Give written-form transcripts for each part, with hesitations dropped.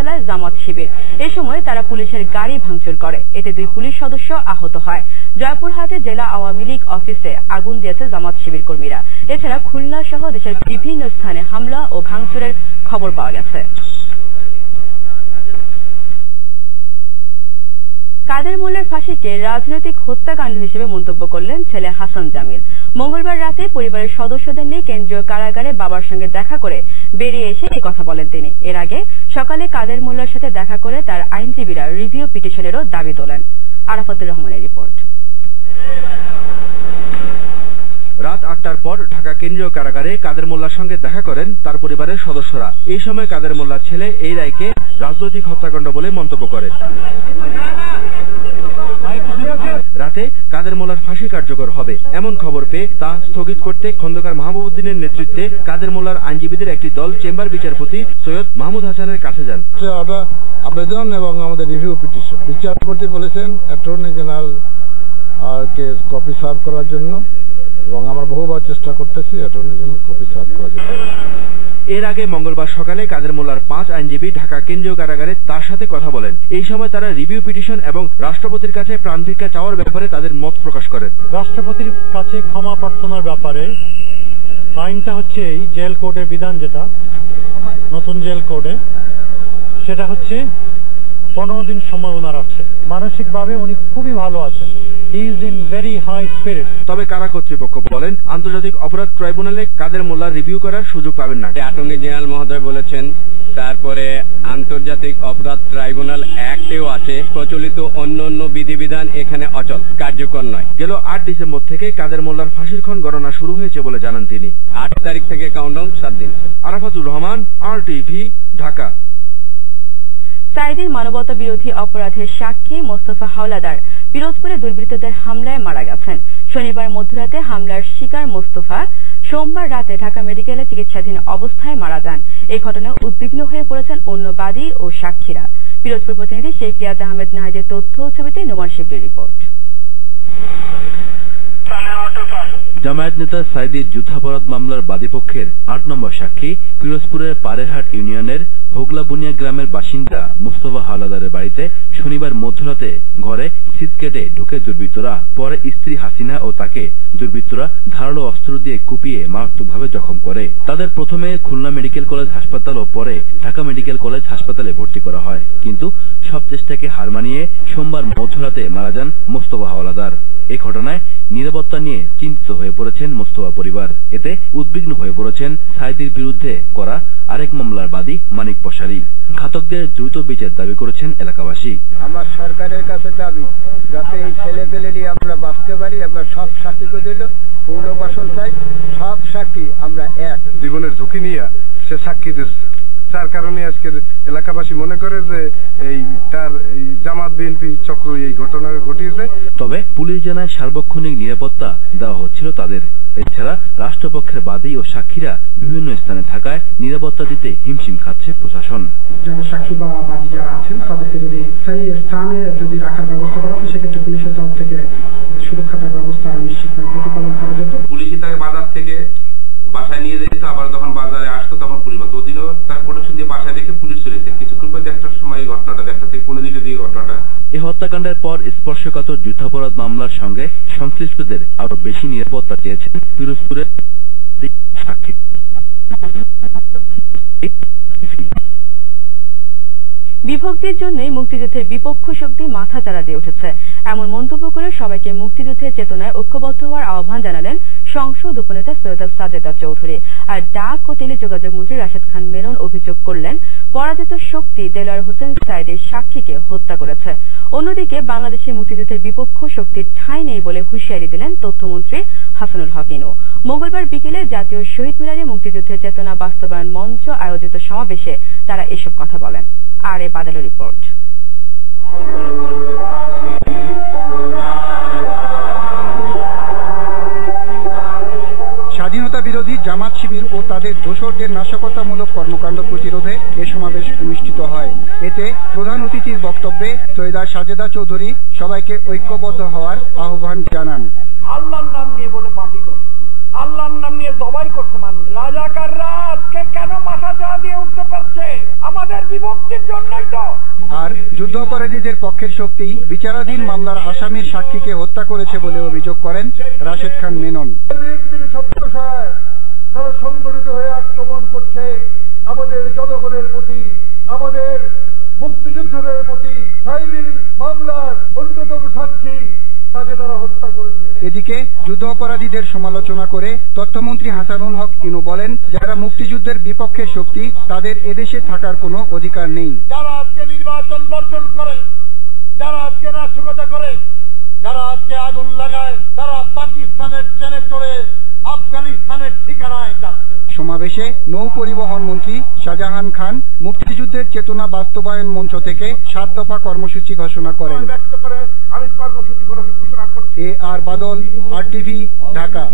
চালায় জামাত শিবির। এ সময় তারা পুলিশের গাড়ি ভাঙচুর করে, এতে 2 পুলিশ সদস্য আহত হয়। জয়পুরহাটে জেলা আওয়ামী লীগ অফিসে আগুন দিয়েছে জামাত শিবির কর্মীরা। এছাড়া খুলনা সহ দেশের বিভিন্ন স্থানে হামলা ও ভাঙচুরের খবর পাওয়া গেছে। কাদের মোল্লার ফাঁসিকে রাজনৈতিক হত্যাকাণ্ড হিসেবে মন্তব্য করলেন ছেলে হাসান জামিল। মঙ্গলবার রাতে পরিবারের সদস্যদের নিয়ে কেন্দ্রীয় কারাগারে বাবার সঙ্গে দেখা করে বেরিয়ে এসে এই কথা বলেন তিনি। এর আগে সকালে কাদের মোল্লার সাথে দেখা করে তার আইনজীবীরা রিভিউ পিটিশনেরও দাবি তোলেন। আরাফাতুর রহমানের রিপোর্ট। রাত 8টার পর ঢাকা কেন্দ্রীয় কারাগারে কাদের মোল্লার সঙ্গে দেখা করেন তার পরিবারের সদস্যরা। এই সময় কাদের মোল্লার ছেলে এই রায়কে রাজনৈতিক হত্যাকাণ্ড বলে মন্তব্য করেন। রাতে কাদের মোল্লার ফাঁসি কার্যকর হবে এমন খবর পেয়ে তা স্থগিত করতে খন্দকার মাহবুবউদ্দিনের নেতৃত্বে কাদের মোল্লার আইনজীবীদের একটি দল চেম্বার বিচারপতি সৈয়দ মাহমুদ হাসানের কাছে যান। আবেদন এবং আমাদের রিভিউ পিটিশন বিচারপতি বলেছেন অ্যাটর্নি জেনারেল কে কপি সার্ভ করার জন্য, এবং আমরা বহুবার চেষ্টা করতেছি অ্যাটর্নি জেনারেল কপি সার্ভ করার জন্য। এর আগে মঙ্গলবার সকালে কাদের মোল্লার 5 আইনজীবী ঢাকা কেন্দ্রীয় কারাগারে তার সাথে কথা বলেন। এই সময় তারা রিভিউ পিটিশন এবং রাষ্ট্রপতির কাছে প্রাণভিক্ষা চাওয়ার ব্যাপারে তাদের মত প্রকাশ করেন। রাষ্ট্রপতির কাছে ক্ষমা প্রার্থনার ব্যাপারে আইনটা হচ্ছে এই জেল কোডের বিধান, যেটা নতুন জেল কোডে, সেটা হচ্ছে 15 দিন সময় ওনার আছে। মানসিকভাবে উনি খুবই ভালো আছেন। He is in very high spirit. তবে কারা কর্তৃপক্ষ বলেন আন্তর্জাতিক অপরাধ ট্রাইব্যুনালে কাদের মোল্লার রিভিউ করার সুযোগ পাবেন না। অ্যাটর্নি জেনারেল মহোদয় বলেছেন, তারপরে আন্তর্জাতিক অপরাধ ট্রাইব্যুনাল অ্যাক্টেও আছে, প্রচলিত অন্যান্য বিধিবিধান এখানে অচল, কার্যকর নয়। গেল 8 ডিসেম্বর থেকে কাদের মোল্লার ফাঁসির ক্ষণ গণনা শুরু হয়েছে বলে জানান তিনি। 8 তারিখ থেকে কাউন্টডাউন 7 দিন। আরাফাতুর রহমান, RTV, ঢাকা। সাইদির মানবতা বিরোধী অপরাধের সাক্ষী মোস্তফা হাওলাদার পিরোজপুরে দুর্বৃত্তদের হামলায় মারা গেছেন। শনিবার মধ্যরাতে হামলার শিকার মোস্তফা সোমবার রাতে ঢাকা মেডিকেলে চিকিৎসাধীন অবস্থায় মারা যান। এই ঘটনায় উদ্বিগ্ন হয়ে পড়েছেন অন্য বাদী ও সাক্ষীরা। পিরোজপুর প্রতিনিধি শেখ রিয়াদ আহমেদ নাহিদের তথ্য ও ছবিতে নোমান শিবলির রিপোর্ট। জামায়াত নেতা সাইদির যুদ্ধাপরাধ মামলার বাদীপক্ষের 8 নম্বর সাক্ষী পিরোজপুরের পারেরহাট ইউনিয়নের হোগলাবুনিয়া গ্রামের বাসিন্দা মোস্তফা হাওলাদারের বাড়িতে শনিবার মধ্যরাতে ঘরে ছিদ কেটে ঢুকে দুর্বৃত্তরা। পরে স্ত্রী হাসিনা ও তাকে দুর্বৃত্তরা ধারালো অস্ত্র দিয়ে কুপিয়ে মারাত্মকভাবে জখম করে। তাদের প্রথমে খুলনা মেডিকেল কলেজ হাসপাতাল ও পরে ঢাকা মেডিকেল কলেজ হাসপাতালে ভর্তি করা হয়, কিন্তু সব চেষ্টাকে হার মানিয়ে সোমবার মধ্যরাতে মারা যান মোস্তফা হাওলাদার। এই ঘটনায় নিরাপত্তা নিয়ে চিন্তিত হয়ে পড়েছেন মোস্তফা পরিবার। এতে উদ্বিগ্ন হয়ে পড়েছেন সাইদির বিরুদ্ধে করা আরেক মামলার বাদী মানিক পশারি। ঘাতকদের দ্রুত বিচার দাবি করেছেন এলাকাবাসী। আমার সরকারের কাছে দাবি, যাতে এই ছেলে পেলে নিয়ে আমরা বাঁচতে পারি। আমরা সব সাক্ষীকে দিল পুনর্বাসন চাই, সব সাক্ষী আমরা এক। জীবনের ঝুঁকি নিয়ে সে সাক্ষী দিচ্ছে, যার কারণে আজকের এলাকাবাসী মনে করে যে তার জামাত বিএনপি চক্র এই ঘটনা ঘটিয়েছে। তবে পুলিশ জানায় সার্বক্ষণিক নিরাপত্তা দেওয়া হচ্ছিল তাদের। এছাড়া রাষ্ট্রপক্ষের বাদী ও সাক্ষীরা বিভিন্ন স্থানে থাকায় নিরাপত্তা দিতে হিমশিম খাচ্ছে প্রশাসন। যারা সাক্ষী বা বাদী যারা আছেন তাদেরকে যদি সেই স্থানে যদি রাখার ব্যবস্থা করা হয়, সেক্ষেত্রে পুলিশের তরফ থেকে সুরক্ষার ব্যবস্থা নিশ্চিতভাবে প্রতিপালন করা যেত। পুলিশই তাকে বাজার থেকে বাসায় নিয়ে যেত, আবার যখন বাজারে আসতো তখন পুলিশ বলতো। ওদিনও তার প্রোটেকশন দিয়ে বাসায় রেখে পুলিশ চলেছে। কিছুক্ষণ পর 1টার সময় ঘটনাটা, 1টা থেকে 15 দিনের দিকে ঘটনাটা। এই হত্যাকাণ্ডের পর স্পর্শকাতর যুদ্ধাপরাধ মামলার সঙ্গে সংশ্লিষ্টদের আরো বেশি নিরাপত্তা চেয়েছেন পিরোজপুরের সাক্ষী। বিভক্তির জন্যই মুক্তিযুদ্ধের বিপক্ষ শক্তি মাথাচাড়া দিয়ে উঠেছে, এমন মন্তব্য করে সবাইকে মুক্তিযুদ্ধের চেতনায় ঐক্যবদ্ধ হওয়ার আহ্বান জানালেন সংসদ উপনেতা সৈয়দা সাজেদা চৌধুরী। আর ডাক ও টেলিযোগাযোগ মন্ত্রী রাশেদ খান মেনন অভিযোগ করলেন পরাজিত শক্তি দেলোয়ার হোসেন সাইদের সাক্ষীকে হত্যা করেছে। অন্যদিকে বাংলাদেশের মুক্তিযুদ্ধের বিপক্ষ শক্তির ঠাঁই নেই বলে হুঁশিয়ারি দিলেন তথ্যমন্ত্রী হাসানুল হক ইনু। মঙ্গলবার বিকেলে জাতীয় শহীদ মিনারে মুক্তিযুদ্ধের চেতনা বাস্তবায়ন মঞ্চ আয়োজিত সমাবেশে তারা এসব কথা বলেন। আর এ বাদলের রিপোর্ট। স্বাধীনতা বিরোধী জামাত শিবির ও তাদের দোসরদের নাশকতামূলক কর্মকাণ্ড প্রতিরোধে এ সমাবেশ অনুষ্ঠিত হয়। এতে প্রধান অতিথির বক্তব্যে সৈয়দা সাজেদা চৌধুরী সবাইকে ঐক্যবদ্ধ হওয়ার আহ্বান জানান। আল্লাহর নাম নিয়ে বলে পার্টি করে, আল্লাহর নাম নিয়ে জবাই করছে মানুষ। রাজাকাররা আজকে কেন মাথা চাড়া দিয়ে উঠতে পারছে? আমাদের বিভক্তির জন্যই তো। আর যুদ্ধাপরাধীদের পক্ষের শক্তি বিচারাধীন মামলার আসামির সাক্ষীকে হত্যা করেছে বলে অভিযোগ করেন রাশেদ খান মেনন। ছত্রছায়ায় তারা সংগঠিত হয়ে আক্রমণ করছে আমাদের জনগণের প্রতি, আমাদের মুক্তিযুদ্ধের প্রতি। সাইদির মামলার অন্যতম সাক্ষী, তাকে তারা হত্যা করেছে। এদিকে যুদ্ধ অপরাধীদের সমালোচনা করে তথ্যমন্ত্রী হাসানুল হক ইনু বলেন, যারা মুক্তিযুদ্ধের বিপক্ষের শক্তি তাদের এদেশে থাকার কোনো অধিকার নেই। যারা আজকে নির্বাচন বর্জন করে, যারা আজকে নাশকতা করে, যারা আজকে আগুন লাগায়, তারা পাকিস্তানের ট্রেনে চড়ে আফগানিস্তানের ঠিকানায় যাচ্ছে। সমাবেশে নৌ পরিবহন মন্ত্রী শাহজাহান খান মুক্তিযুদ্ধের চেতনা বাস্তবায়ন মঞ্চ থেকে 7 দফা কর্মসূচি ঘোষণা করেন। আমি কর্মসূচি ঘোষণা করছি। আর বাদল, RTV, ঢাকা।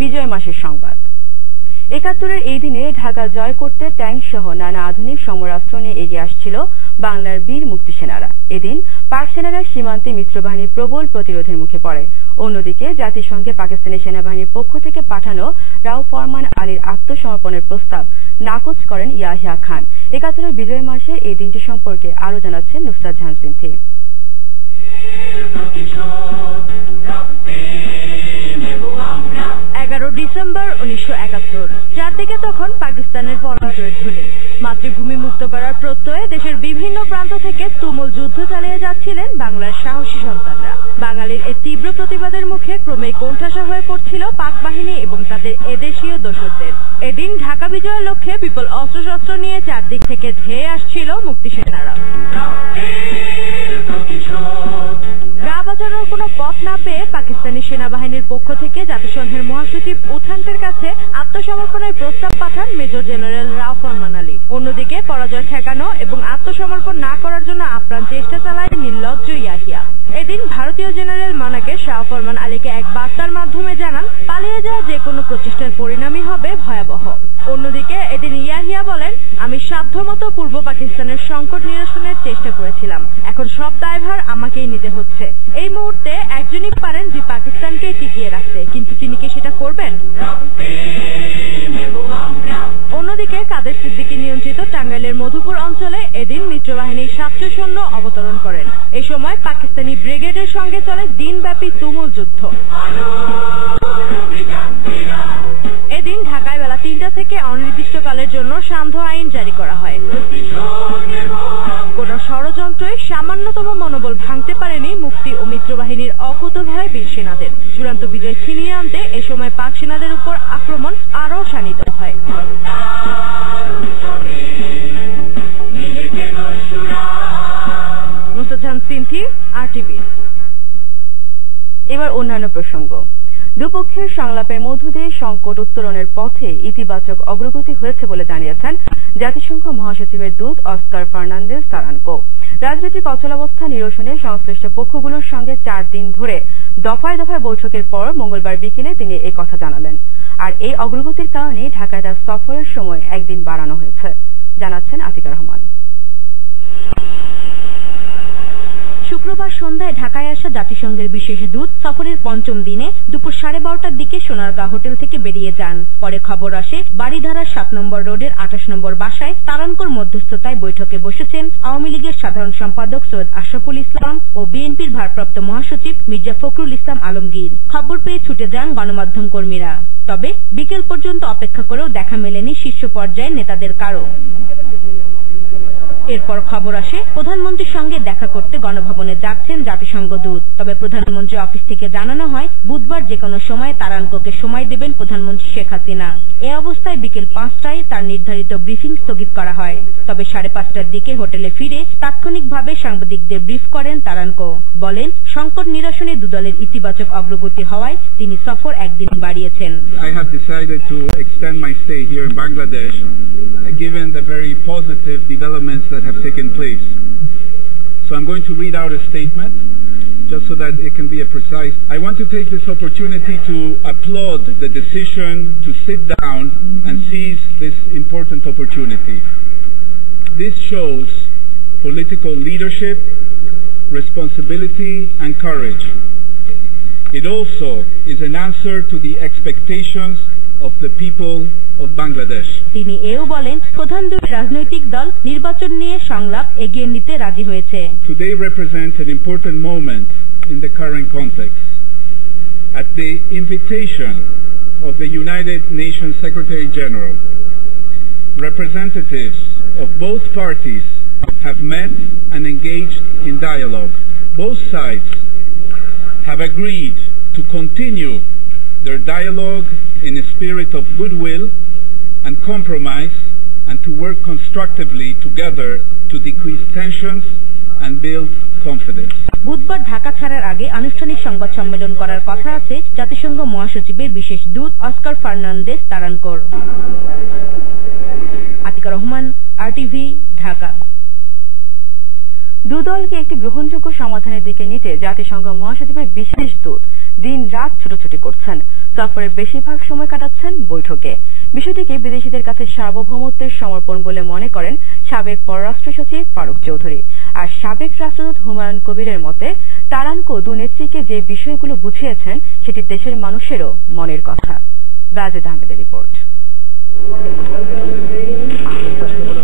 বিজয় মাসের সংবাদ। ৭১-এর এই দিনে ঢাকা জয় করতে ট্যাঙ্ক সহ নানা আধুনিক সমরাস্ত্র নিয়ে এগিয়ে আসছিল বাংলার বীর মুক্তি সেনারা। এদিন পাক সেনারা সীমান্তে মিত্রবাহিনীর প্রবল প্রতিরোধের মুখে পড়ে। অন্যদিকে জাতিসংঘে পাকিস্তানি সেনাবাহিনীর পক্ষ থেকে পাঠানো রাও ফরমান আলীর আত্মসমর্পণের প্রস্তাব নাকচ করেন ইয়াহিয়া খান। ৭১-এর বিজয় মাসে এই দিনটি সম্পর্কে আরো জানাচ্ছেন নুসরাত জাহান সিনথি। 11 ডিসেম্বর 1971। চারদিকে তখন পাকিস্তানের পরাজয়ের ধুলি। মাতৃভূমি মুক্ত করার প্রত্যয়ে দেশের বিভিন্ন প্রান্ত থেকে তুমুল যুদ্ধ চালিয়ে যাচ্ছিলেন বাংলার সাহসী সন্তানরা। বাঙালির এই তীব্র প্রতিবাদের মুখে ক্রমেই কোণঠাসা হয়ে পড়ছিল পাক বাহিনী এবং তাদের এদেশীয় দোসরদের। এদিন ঢাকা বিজয়ের লক্ষ্যে বিপুল অস্ত্রশস্ত্র নিয়ে চারদিক থেকে ধেয়ে আসছিল মুক্তি সেনারা। গা বাঁচানোর কোনো পথ না পেয়ে পাকিস্তানি সেনাবাহিনীর পক্ষ থেকে জাতিসংঘের মহাসচিব উঠান্তের কাছে আত্মসমর্পণের প্রস্তাব পাঠান মেজর জেনারেল রাও ফরমান আলী। অন্যদিকে পরাজয় ঠেকানো এবং আত্মসমর্পণ না করার জন্য আপ্রাণ চেষ্টা চালায় নির্লজ্জ ইয়াহিয়া। এদিন ভারতীয় জেনারেল মানাকে রাও ফরমান আলীকে এক বার্তার মাধ্যমে জানান, পালিয়ে যাওয়া যে কোনো প্রচেষ্টার পরিণামই হবে ভয়াবহ। অন্যদিকে এদিন ইয়াহিয়া বলেন, আমি সাধ্যমতো পূর্ব পাকিস্তানের সংকট নিরসনের চেষ্টা করেছিলাম, এখন সব দায়ভার আমাকেই নিতে হচ্ছে। এই মুহূর্তে একজনই পারেন দুই পাকিস্তানকে টিকিয়ে রাখতে, কিন্তু তিনি কি সেটা করবেন? অন্যদিকে কাদের সিদ্দিকী নিয়ন্ত্রিত টাঙ্গাইলের মধুপুর অঞ্চলে এদিন মিত্রবাহিনীর ৭০০ সৈন্য অবতরণ করেন। এই সময় পাকিস্তানি ব্রিগেডের সঙ্গে চলে দিনব্যাপী তুমুল যুদ্ধ। এদিন ঢাকায় বেলা ৩টা থেকে অনির্দিষ্টকালের জন্য সান্ধ্য আইন জারি করা হয়। কোন ষড়যন্ত্রে সামান্যতম মনোবল ভাঙতে পারেনি মুক্তি ও মিত্রবাহিনীর অকুতোভয় বীর সেনাদের। চূড়ান্ত বিজয় ছিনিয়ে আনতে এ সময় পাক সেনাদের উপর আক্রমণ আরও শাণিত হয়। নুসরাত জাহান সিনথি, RTV। এবার অন্যান্য প্রসঙ্গ। দুপক্ষের সংলাপের মধ্য দিয়ে সংকট উত্তরণের পথে ইতিবাচক অগ্রগতি হয়েছে বলে জানিয়েছেন জাতিসংঘ মহাসচিবের দূত অস্কার ফার্নান্দেজ তারানকো। রাজনৈতিক অচলাবস্থা নিরসনে সংশ্লিষ্ট পক্ষগুলোর সঙ্গে 4 দিন ধরে দফায় দফায় বৈঠকের পর মঙ্গলবার বিকেলে তিনি এই কথা জানালেন। আর এই অগ্রগতির কারণে ঢাকায় তার সফরের সময় একদিন বাড়ানো হয়েছে, জানাচ্ছেন আতিকা রহমান। শুক্রবার সন্ধ্যায় ঢাকায় আসা জাতিসংঘের বিশেষ দূত সফরের 5ম দিনে দুপুর 12:30টার দিকে সোনারগাঁ হোটেল থেকে বেরিয়ে যান। পরে খবর আসে বাড়িধারার 7 নম্বর রোডের 28 নম্বর বাসায় তারানকোর মধ্যস্থতায় বৈঠকে বসেছেন আওয়ামী লীগের সাধারণ সম্পাদক সৈয়দ আশরাফুল ইসলাম ও বিএনপির ভারপ্রাপ্ত মহাসচিব মির্জা ফখরুল ইসলাম আলমগীর। খবর পেয়ে ছুটে যান গণমাধ্যম কর্মীরা। তবে বিকেল পর্যন্ত অপেক্ষা করেও দেখা মেলেনি শীর্ষ পর্যায়ের নেতাদের কারো। এরপর খবর আসে প্রধানমন্ত্রীর সঙ্গে দেখা করতে গণভবনে যাচ্ছেন জাতিসংঘ দূত। তবে প্রধানমন্ত্রী অফিস থেকে জানানো হয় বুধবার যে কোনো সময় তারানকোকে সময় দেবেন প্রধানমন্ত্রী শেখ হাসিনা। এ অবস্থায় বিকেল 5টায় তার নির্ধারিত ব্রিফিং স্থগিত করা হয়। তবে 5:30টার দিকে হোটেলে ফিরে তাৎক্ষণিকভাবে সাংবাদিকদের ব্রিফ করেন তারানকো। বলেন, সংকট নিরসনে দুদলের ইতিবাচক অগ্রগতি হওয়ায় তিনি সফর একদিন বাড়িয়েছেন। I have decided to extend my stay here in Bangladesh given the very positive developments that have taken place. So I'm going to read out a statement just so that it can be precise. I want to take this opportunity to applaud the decision to sit down and seize this important opportunity. This shows political leadership, responsibility and courage. It also is an answer to the expectations of the people of Bangladesh. তিনি এও বলেন প্রধান দুই রাজনৈতিক দল নির্বাচন নিয়ে সংলাপ এগিয়ে নিতে রাজি হয়েছে। Today represents an important moment in the current context. At the invitation of the United Nations Secretary General, representatives of both parties have met and engaged in dialogue. Both sides have agreed to continue their dialogue in a spirit of goodwill and compromise and to work constructively together to decrease tensions and build confidence. বুধবার ঢাকা ছাড়ার আগে আনুষ্ঠানিক সংবাদ সম্মেলন করার কথা আছে জাতিসংঘ মহাসচিবের বিশেষ দূত অস্কার ফার্নান্দেস তারানকোর। আতিকা রহমান, RTV, ঢাকা। দুদলকে একটি গ্রহণযোগ্য সমাধানের দিকে নিতে জাতিসংঘ মহাসচিবের বিশেষ দূত দিন রাত ছুটোছুটি করছেন। সফরের বেশিরভাগ সময় কাটাচ্ছেন বৈঠকে। বিষয়টিকে বিদেশিদের কাছে সার্বভৌমত্বের সমর্পণ বলে মনে করেন সাবেক পররাষ্ট্র সচিব ফারুক চৌধুরী। আর সাবেক রাষ্ট্রদূত হুমায়ুন কবিরের মতে তারানকো দুনেত্রীকে যে বিষয়গুলো বুঝিয়েছেন সেটি দেশের মানুষেরও মনের কথা। বাজেদ আহমেদের রিপোর্ট।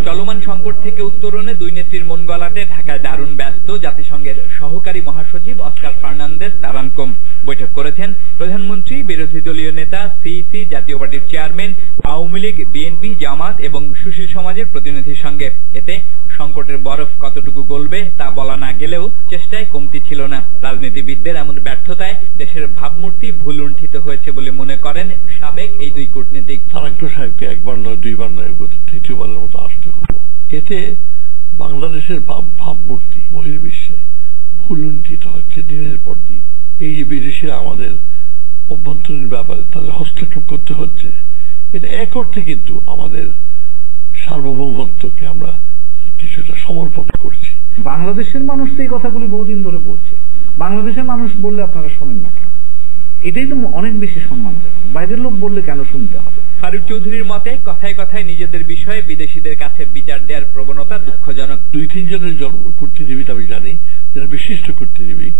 চলমান সংকট থেকে উত্তরণে দুই নেত্রীর মন গলাতে ঢাকায় দারুণ ব্যস্ত জাতিসংঘের সহকারী মহাসচিব অস্কার ফার্নান্দেস তারানকো। বৈঠক করেছেন প্রধানমন্ত্রী, বিরোধী দলীয় নেতা, সিইসি, জাতীয় পার্টির চেয়ারম্যান, আওয়ামী লীগ, বিএনপি, জামাত এবং সুশীল সমাজের প্রতিনিধির সঙ্গে। এতে সংকটের বরফ কতটুকু গলবে তা বলা না গেলেও চেষ্টায় কমতি ছিল না। রাজনীতিবিদদের এমন ব্যর্থতায় দেশের ভাবমূর্তি ভুলুণ্ঠিত হয়েছে বলে মনে করেন সাবেক এই দুই কূটনীতিক। তারানকো সাহেবকে একবার নয়, দুইবার নয়, তৃতীয়বারের মতো আসতে হলো। এতে বাংলাদেশের ভাবমূর্তি বহির্বিশ্বে ভুলুণ্ঠিত হচ্ছে দিনের পর দিন। এই যে বিদেশিরা আমাদের অভ্যন্তরীণ ব্যাপারে তাদের হস্তক্ষেপ করতে হচ্ছে, এটা এক অর্থে কিন্তু আমাদের সার্বভৌমত্বকে আমরা কিছুটা সমর্পণ করছি। বাংলাদেশের মানুষ তো এই কথাগুলি বহুদিন ধরে বলছে। বাংলাদেশের মানুষ বললে আপনারা শোনেন না কেন? এটাই তো অনেক বেশি সম্মানজনক। বাইরের লোক বললে কেন শুনতে হবে? ফারুক চৌধুরীর মতে কথায় কথায় নিজেদের বিষয়ে বিদেশিদের কাছে বিচার দেওয়ার প্রবণতা দুঃখজনক। 2-3 জনের কূটনীতিবিদ আমি জানি যারা বিশিষ্ট কূটনীতিবিদ,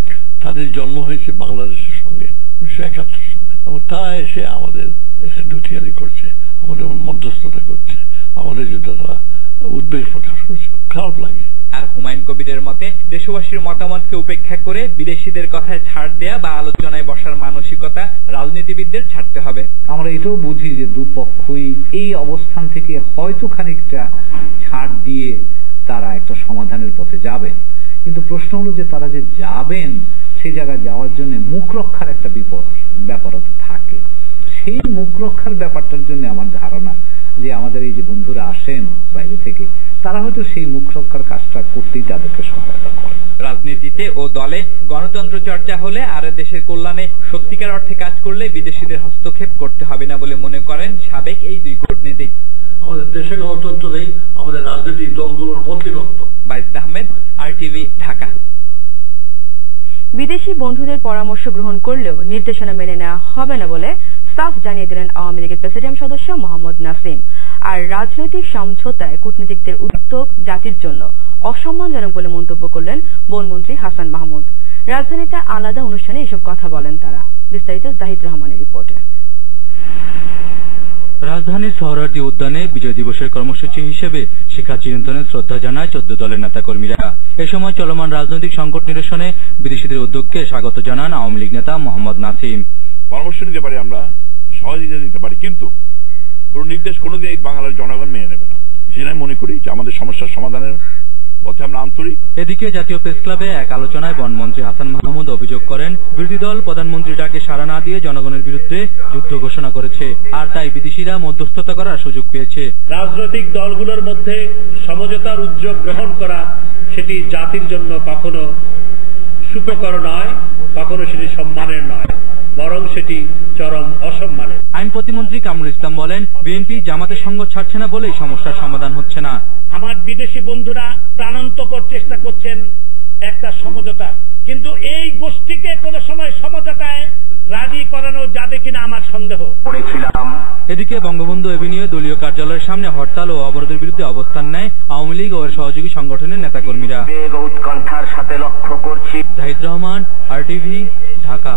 তাদের জন্ম হয়েছে বাংলাদেশের সঙ্গে 1971 সালে, এবং তারা এসে আমাদের দুটিয়ারি করছে, আমাদের মধ্যস্থতা করছে, আমাদের জন্য তারা উদ্বেগ প্রকাশ করছে। খুব খারাপ লাগে। আর হুমায়ুন কবিরের মতে দেশবাসীর মতামতকে উপেক্ষা করে বিদেশিদের কথায় ছাড় দেয়া বা আলোচনায় বসার মানসিকতা রাজনীতিবিদদের ছাড়তে হবে। আমরা এটাও বুঝি যে দুপক্ষই এই অবস্থান থেকে হয়তো খানিকটা ছাড় দিয়ে তারা একটা সমাধানের পথে যাবেন, কিন্তু প্রশ্ন হলো যে তারা যে যাবেন সেই জায়গায় যাওয়ার জন্য মুখ রক্ষার একটা ব্যাপারও থাকে। সেই মুখ রক্ষার ব্যাপারটার জন্য আমার ধারণা যে আমাদের এই যে বন্ধুরা আসেন বাইরে থেকে, তারা হয়তো সেই মুখ রক্ষার কাজটা করতেই তাদেরকে সহায়তা করে। রাজনীতিতে ও দলে গণতন্ত্র চর্চা হলে আর দেশের কল্যাণে সত্যিকার অর্থে কাজ করলে বিদেশিদের হস্তক্ষেপ করতে হবে না বলে মনে করেন সাবেক এই দুই কূটনীতিক। আমাদের দেশে গণতন্ত্র নেই, আমাদের রাজনৈতিক দলগুলোর মধ্যে গণতন্ত্র। বাজিদ আহমেদ, RTV, ঢাকা। বিদেশি বন্ধুদের পরামর্শ গ্রহণ করলেও নির্দেশনা মেনে নেওয়া হবে না বলে সাফ জানিয়ে দিলেন আওয়ামী লীগের প্রেসিডিয়াম সদস্য মোহাম্মদ নাসিম। আর রাজনৈতিক সমঝোতায় কূটনীতিকদের উদ্যোগ জাতির জন্য অসম্মানজনক বলে মন্তব্য করলেন বনমন্ত্রী হাসান মাহমুদ। রাজধানীতে আলাদা অনুষ্ঠানে এসব কথা বলেন তারা। বিস্তারিত জাহিদ রহমানের রিপোর্টে। রাজধানীর সোহরাওয়ার্দী উদ্যানে বিজয় দিবসের কর্মসূচি হিসেবে শিক্ষা চিরন্তনে শ্রদ্ধা জানায় 14 দলের নেতাকর্মীরা। এ সময় চলমান রাজনৈতিক সংকট নিরসনে বিদেশিদের উদ্যোগকে স্বাগত জানান আওয়ামী লীগ নেতা মোহাম্মদ নাসিম। পরামর্শ নিতে পারি, আমরা সহযোগিতা দিতে পারি, কিন্তু কোন নির্দেশ কোনোদিন এই বাংলার জনগণ মেনে নেবে না। সেটাই মনে করি যে আমাদের সমস্যার সমাধানের পথে আমরা আন্তরিক। এদিকে জাতীয় প্রেস ক্লাবে এক আলোচনায় বনমন্ত্রী হাসান মাহমুদ অভিযোগ করেন বিরোধী দল প্রধানমন্ত্রীর ডাকে সাড়া না দিয়ে জনগণের বিরুদ্ধে যুদ্ধ ঘোষণা করেছে, আর তাই বিদেশিরা মধ্যস্থতা করার সুযোগ পেয়েছে। রাজনৈতিক দলগুলোর মধ্যে সমঝোতার উদ্যোগ গ্রহণ করা সেটি জাতির জন্য কখনো সুখকর নয়, কখনো সেটি সম্মানের নয়, বরং সেটি চরম অসম্মানের। আইন প্রতিমন্ত্রী কামরুল ইসলাম বলেন বিএনপি জামাতের সঙ্গ ছাড়ছে না বলেই সমস্যার সমাধান হচ্ছে না। আমার বিদেশি বন্ধুরা প্রাণান্তকর চেষ্টা করছেন একটা সমঝোতা, কিন্তু এই গোষ্ঠীকে কোনো সময় সমঝোতায় রাজি করা চালানো যাবে কিনা আমার সন্দেহ। এদিকে বঙ্গবন্ধু এভিনিউ দলীয় কার্যালয়ের সামনে হরতাল ও অবরোধের বিরুদ্ধে অবস্থান নেয় আওয়ামী লীগ ও এর সহযোগী সংগঠনের নেতাকর্মীরা। উৎকণ্ঠার সাথে লক্ষ্য করছি। জাহিদ রহমান, RTV, ঢাকা।